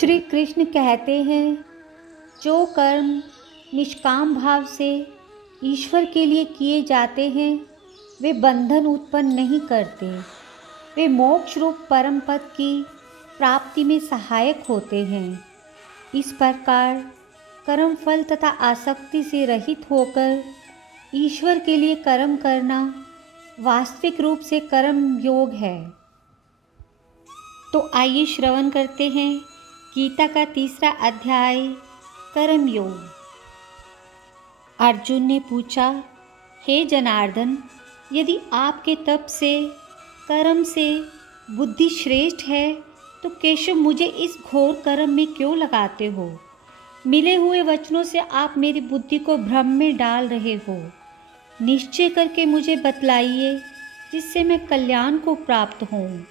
श्री कृष्ण कहते हैं, जो कर्म निष्काम भाव से ईश्वर के लिए किए जाते हैं वे बंधन उत्पन्न नहीं करते। वे मोक्ष रूप परम पद की प्राप्ति में सहायक होते हैं। इस प्रकार कर्म फल तथा आसक्ति से रहित होकर ईश्वर के लिए कर्म करना वास्तविक रूप से कर्म योग है। तो आइए श्रवण करते हैं गीता का 3रा अध्याय कर्म योग। अर्जुन ने पूछा, हे जनार्दन, यदि आपके तप से कर्म से बुद्धि श्रेष्ठ है तो केशव मुझे इस घोर कर्म में क्यों लगाते हो? मिले हुए वचनों से आप मेरी बुद्धि को भ्रम में डाल रहे हो। निश्चय करके मुझे बतलाइए जिससे मैं कल्याण को प्राप्त हूँ।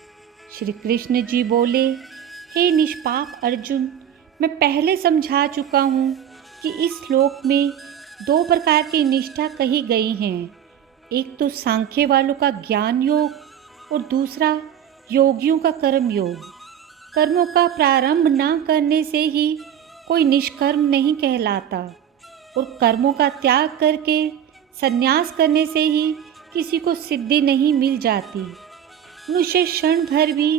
श्री कृष्ण जी बोले, हे निष्पाप अर्जुन, मैं पहले समझा चुका हूँ कि इस श्लोक में 2 प्रकार की निष्ठा कही गई हैं। एक तो सांख्य वालों का ज्ञान योग और दूसरा योगियों का कर्म योग। कर्मों का प्रारंभ न करने से ही कोई निष्कर्म नहीं कहलाता और कर्मों का त्याग करके संन्यास करने से ही किसी को सिद्धि नहीं मिल जाती। मनुष्य क्षण भर भी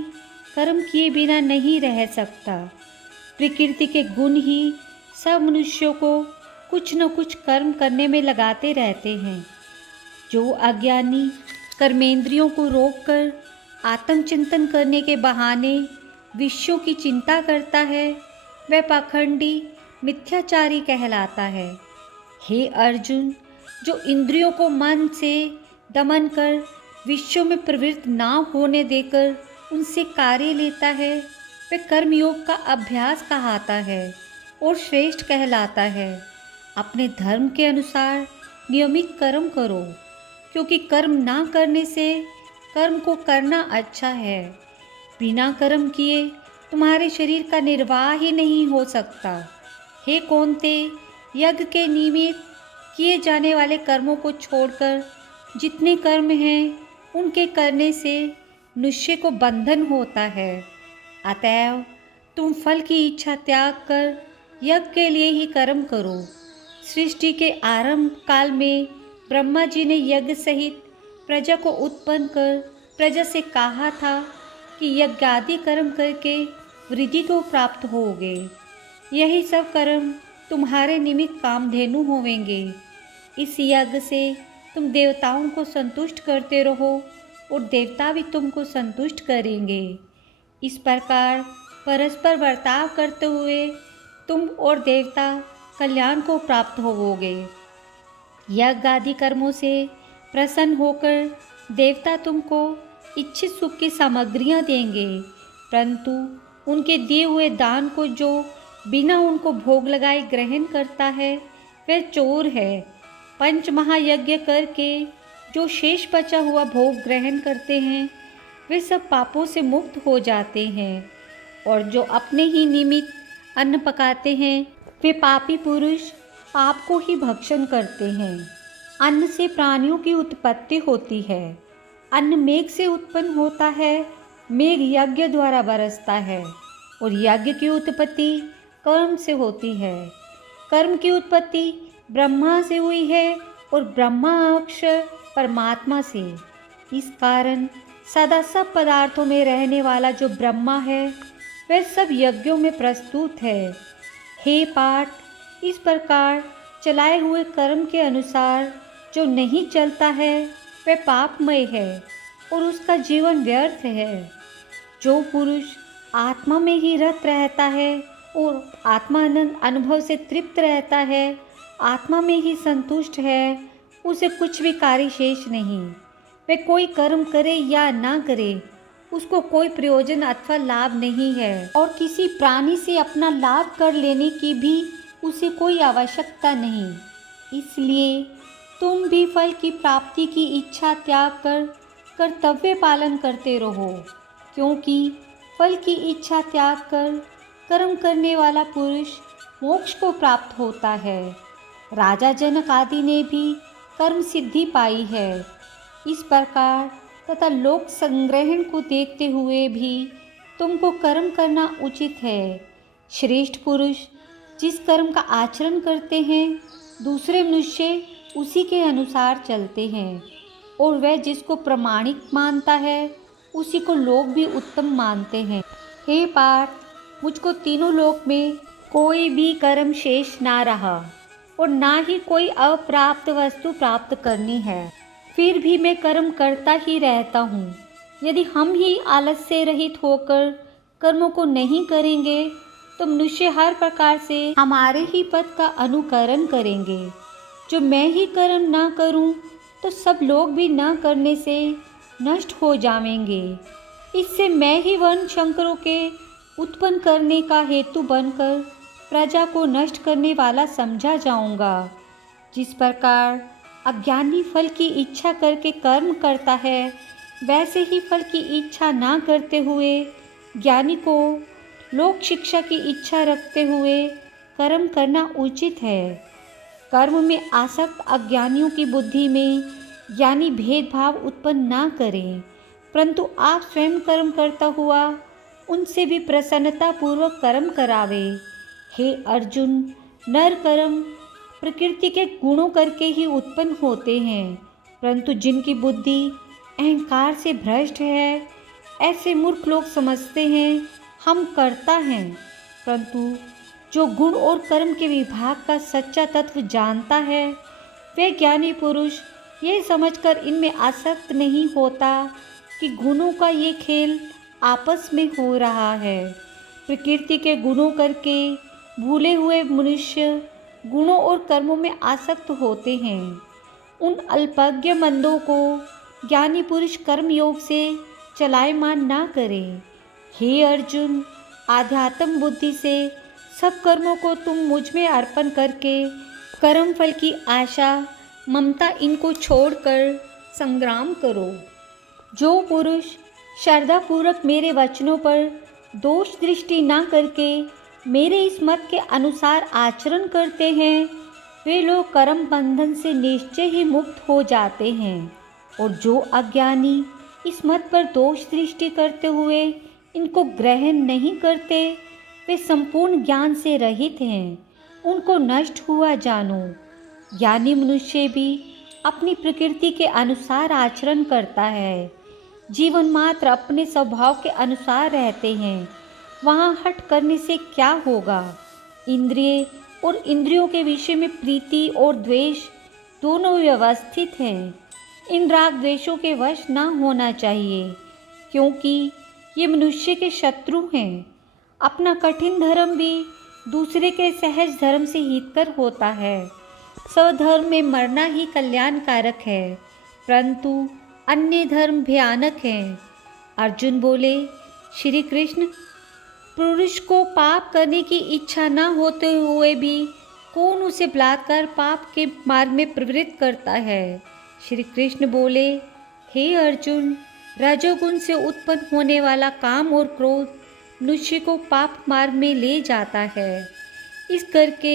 कर्म किए बिना नहीं रह सकता। प्रकृति के गुण ही सब मनुष्यों को कुछ न कुछ कर्म करने में लगाते रहते हैं। जो अज्ञानी कर्मेंद्रियों को रोककर आत्मचिंतन करने के बहाने विषयों की चिंता करता है, वह पाखंडी मिथ्याचारी कहलाता है। हे अर्जुन, जो इंद्रियों को मन से दमन कर विषयों में प्रवृत्त ना होने देकर उनसे कार्य लेता है, वह कर्मयोग का अभ्यास कहाता है और श्रेष्ठ कहलाता है। अपने धर्म के अनुसार नियमित कर्म करो, क्योंकि कर्म ना करने से कर्म को करना अच्छा है। बिना कर्म किए तुम्हारे शरीर का निर्वाह ही नहीं हो सकता। हे कौन्ते, यज्ञ के निमित्त किए जाने वाले कर्मों को छोड़कर जितने कर्म हैं उनके करने से मनुष्य को बंधन होता है। अतएव तुम फल की इच्छा त्याग कर यज्ञ के लिए ही कर्म करो। सृष्टि के आरंभ काल में ब्रह्मा जी ने यज्ञ सहित प्रजा को उत्पन्न कर प्रजा से कहा था कि यज्ञादि कर्म करके वृद्धि को प्राप्त होगे। यही सब कर्म तुम्हारे निमित्त कामधेनु होवेंगे। इस यज्ञ से तुम देवताओं को संतुष्ट करते रहो और देवता भी तुमको संतुष्ट करेंगे। इस प्रकार परस्पर बर्ताव करते हुए तुम और देवता कल्याण को प्राप्त होवोगे। यज्ञ आदि कर्मों से प्रसन्न होकर देवता तुमको इच्छित सुख की सामग्रियां देंगे, परंतु उनके दिए हुए दान को जो बिना उनको भोग लगाए ग्रहण करता है वह चोर है। 5 महायज्ञ करके जो शेष बचा हुआ भोग ग्रहण करते हैं वे सब पापों से मुक्त हो जाते हैं, और जो अपने ही निमित्त अन्न पकाते हैं वे पापी पुरुष पाप को ही भक्षण करते हैं। अन्न से प्राणियों की उत्पत्ति होती है। अन्न मेघ से उत्पन्न होता है, मेघ यज्ञ द्वारा बरसता है, और यज्ञ की उत्पत्ति कर्म से होती है। कर्म की उत्पत्ति ब्रह्मा से हुई है और ब्रह्मा अक्षर परमात्मा से। इस कारण सदा सब पदार्थों में रहने वाला जो ब्रह्मा है वह सब यज्ञों में प्रस्तुत है। हे पाठ, इस प्रकार चलाए हुए कर्म के अनुसार जो नहीं चलता है वह पापमय है और उसका जीवन व्यर्थ है। जो पुरुष आत्मा में ही रत रहता है और आत्मानंद अनुभव से तृप्त रहता है, आत्मा में ही संतुष्ट है, उसे कुछ भी कार्य शेष नहीं। वह कोई कर्म करे या ना करे, उसको कोई प्रयोजन अथवा लाभ नहीं है, और किसी प्राणी से अपना लाभ कर लेने की भी उसे कोई आवश्यकता नहीं। इसलिए तुम भी फल की प्राप्ति की इच्छा त्याग कर कर्तव्य पालन करते रहो, क्योंकि फल की इच्छा त्याग कर कर्म करने वाला पुरुष मोक्ष को प्राप्त होता है। राजा जनक आदि ने भी कर्म सिद्धि पाई है। इस प्रकार तथा लोक संग्रहण को देखते हुए भी तुमको कर्म करना उचित है। श्रेष्ठ पुरुष जिस कर्म का आचरण करते हैं दूसरे मनुष्य उसी के अनुसार चलते हैं, और वह जिसको प्रमाणिक मानता है उसी को लोग भी उत्तम मानते हैं। हे पार्थ, मुझको तीनों लोक में कोई भी कर्म शेष ना रहा और ना ही कोई अप्राप्त वस्तु प्राप्त करनी है, फिर भी मैं कर्म करता ही रहता हूँ। यदि हम ही आलस से रहित होकर कर्मों को नहीं करेंगे तो मनुष्य हर प्रकार से हमारे ही पथ का अनुकरण करेंगे। जो मैं ही कर्म ना करूं तो सब लोग भी ना करने से नष्ट हो जाएंगे। इससे मैं ही वर्ण शंकरों के उत्पन्न करने का हेतु बनकर प्रजा को नष्ट करने वाला समझा जाऊंगा। जिस प्रकार अज्ञानी फल की इच्छा करके कर्म करता है, वैसे ही फल की इच्छा ना करते हुए ज्ञानी को लोक शिक्षा की इच्छा रखते हुए कर्म करना उचित है। कर्म में आसक्त अज्ञानियों की बुद्धि में ज्ञानी भेदभाव उत्पन्न ना करें, परंतु आप स्वयं कर्म करता हुआ उनसे भी प्रसन्नता पूर्वक कर्म करावे। हे अर्जुन, नर कर्म प्रकृति के गुणों करके ही उत्पन्न होते हैं, परंतु जिनकी बुद्धि अहंकार से भ्रष्ट है, ऐसे मूर्ख लोग समझते हैं हम करता हैं, परंतु जो गुण और कर्म के विभाग का सच्चा तत्व जानता है वह ज्ञानी पुरुष ये समझकर इनमें आसक्त नहीं होता कि गुणों का ये खेल आपस में हो रहा है। प्रकृति के गुणों करके भूले हुए मनुष्य गुणों और कर्मों में आसक्त होते हैं। उन अल्पज्ञ मंदों को ज्ञानी पुरुष कर्म योग से चलायमान ना करें। हे अर्जुन, आध्यात्म बुद्धि से सब कर्मों को तुम मुझ में अर्पण करके कर्म फल की आशा ममता इनको छोड़कर संग्राम करो। जो पुरुष श्रद्धापूर्वक मेरे वचनों पर दोष दृष्टि ना करके मेरे इस मत के अनुसार आचरण करते हैं, वे लोग कर्म बंधन से निश्चय ही मुक्त हो जाते हैं। और जो अज्ञानी इस मत पर दोष दृष्टि करते हुए इनको ग्रहण नहीं करते, वे संपूर्ण ज्ञान से रहित हैं, उनको नष्ट हुआ जानो। ज्ञानी मनुष्य भी अपनी प्रकृति के अनुसार आचरण करता है। जीवन मात्र अपने स्वभाव के अनुसार रहते हैं, वहाँ हट करने से क्या होगा। इंद्रिय और इंद्रियों के विषय में प्रीति और द्वेष दोनों व्यवस्थित हैं। इन राग द्वेषों के वश ना होना चाहिए, क्योंकि ये मनुष्य के शत्रु हैं। अपना कठिन धर्म भी दूसरे के सहज धर्म से हितकर होता है। स्वधर्म में मरना ही कल्याणकारक है, परंतु अन्य धर्म भयानक हैं। अर्जुन बोले, श्री कृष्ण, पुरुष को पाप करने की इच्छा न होते हुए भी कौन उसे बलात्कार पाप के मार्ग में प्रवृत्त करता है। श्री कृष्ण बोले, हे अर्जुन, रजोगुण से उत्पन्न होने वाला काम और क्रोध मनुष्य को पाप मार्ग में ले जाता है। इस करके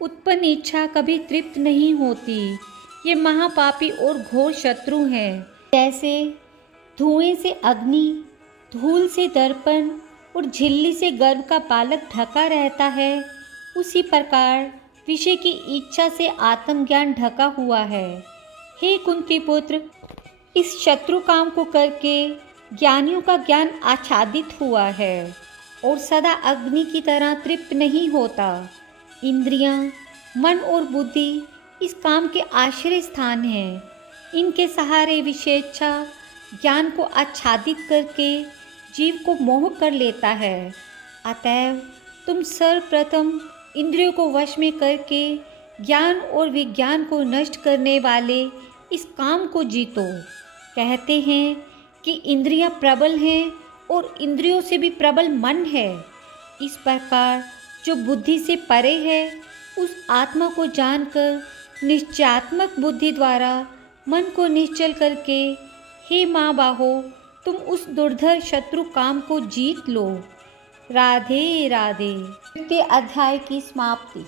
उत्पन्न इच्छा कभी तृप्त नहीं होती। ये महापापी और घोर शत्रु हैं। जैसे धुएं से अग्नि, धूल से दर्पण और झिल्ली से गर्भ का बालक ढका रहता है, उसी प्रकार विषय की इच्छा से आत्मज्ञान ढका हुआ है। हे कुंती पुत्र, इस शत्रु काम को करके ज्ञानियों का ज्ञान आच्छादित हुआ है और सदा अग्नि की तरह तृप्त नहीं होता। इंद्रियां, मन और बुद्धि इस काम के आश्रय स्थान हैं। इनके सहारे विषेच्छा ज्ञान को आच्छादित करके जीव को मोह कर लेता है। अतएव तुम सर्वप्रथम इंद्रियों को वश में करके ज्ञान और विज्ञान को नष्ट करने वाले इस काम को जीतो। कहते हैं कि इंद्रियां प्रबल हैं और इंद्रियों से भी प्रबल मन है। इस प्रकार जो बुद्धि से परे है, उस आत्मा को जानकर निश्चयात्मक बुद्धि द्वारा मन को निश्चल करके, हे माँ बाहो, तुम उस दुर्धर शत्रु काम को जीत लो। राधे राधे। 3 अध्याय की समाप्ति।